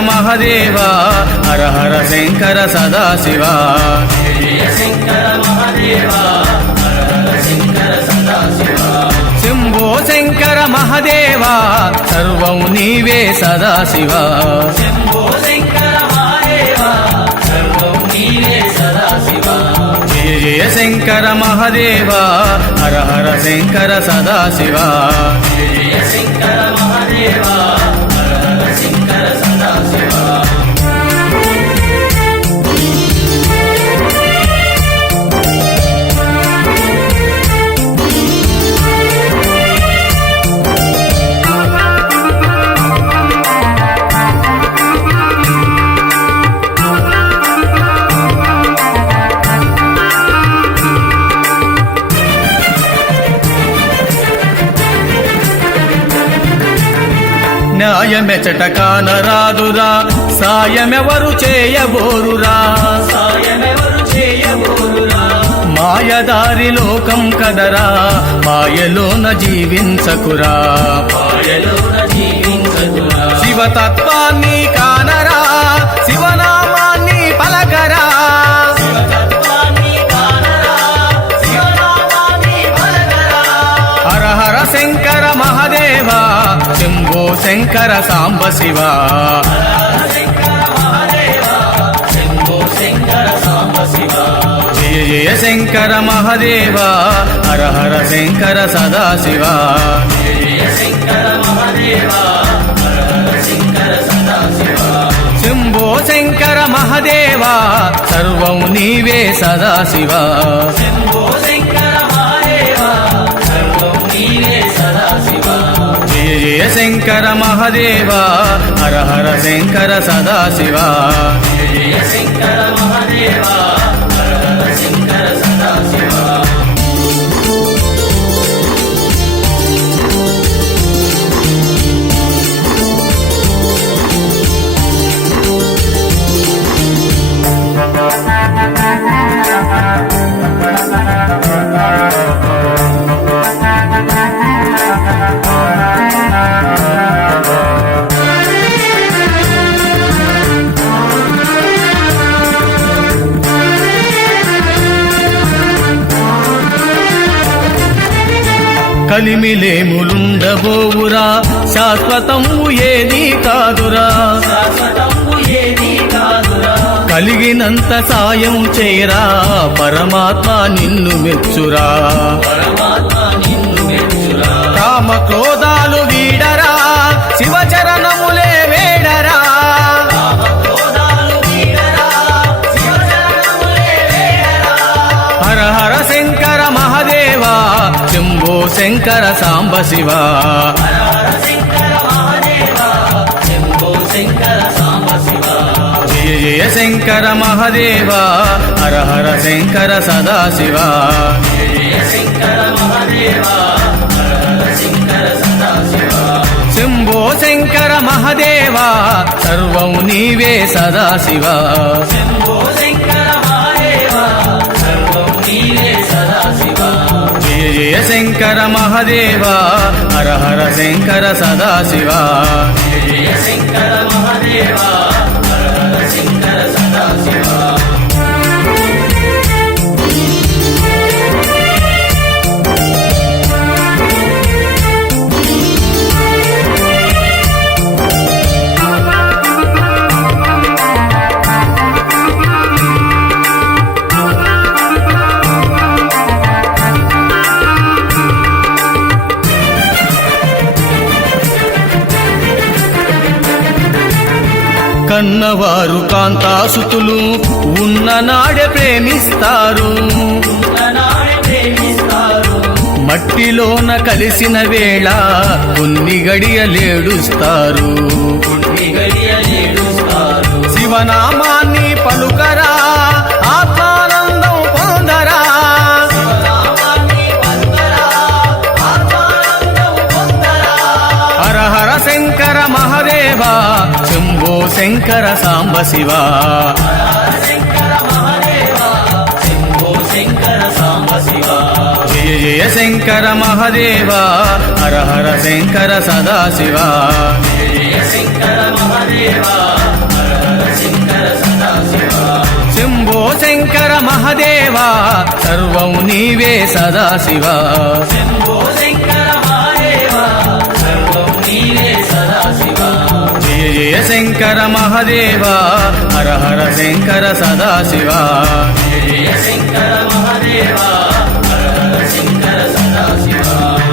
మహదేవ హర హర శంకర సదాశివ. శంభో శంకర మహదేవ సర్వం నీవే సదాశివ. జయ జయ శంకర మహదేవ హర హర శంకర సదాశివ. జయ శంకర మహదేవా న్యాయమెచట కానరాదురా సాయమెవరు చేయబోరురా? మాయదారి లోకం కదరా మాయలోన జీవించకురా. శివతత్వాన్ని శంకర సాంబ శివ. జయ జయ శంకర మహదేవ. హర హర శంకర సదాశివ. శంభో శంకర మహదేవ. సర్వం నీవే సదాశివ. శంభో శంకర మహదేవ హర హర శంకర సదాశివ. కలిమిలేములుండబోవురా. శాశ్వతము ఏది కాదురా. కలిగినంత సాయం చేరా పరమాత్మ నిన్ను మెచ్చురా. కామ క్రోధాలు శంకర సాంబ శివ. జయ జయ శంకర మహదేవా హర హర శంకర సదాశివ. శంభో శంకర మహదేవా సర్వం నీవే సదాశివ. శంభో శంకర మహదేవా సర్వం నీవే సదాశివ జయ శంకర మహదేవ హర హర శంకర సదాశివ. కన్నవారు కాంతాసుతులు ఉన్న నాడే ప్రేమిస్తారు. మట్టిలోన కలిసిన వేళ కొన్ని గడియలేడుస్తారు గడియలే శంకర మహదేవ శంభో శంకర సాంబ శివ. జయ జయ శంకర మహదేవ హర హర శంకర సదాశివ శంభో శంకర మహదేవ సర్వం నీవే సదాశివ శంభో జయ శంకర మహదేవ హర హర శంకర సదాశివ. జయ శంకర మహదేవా.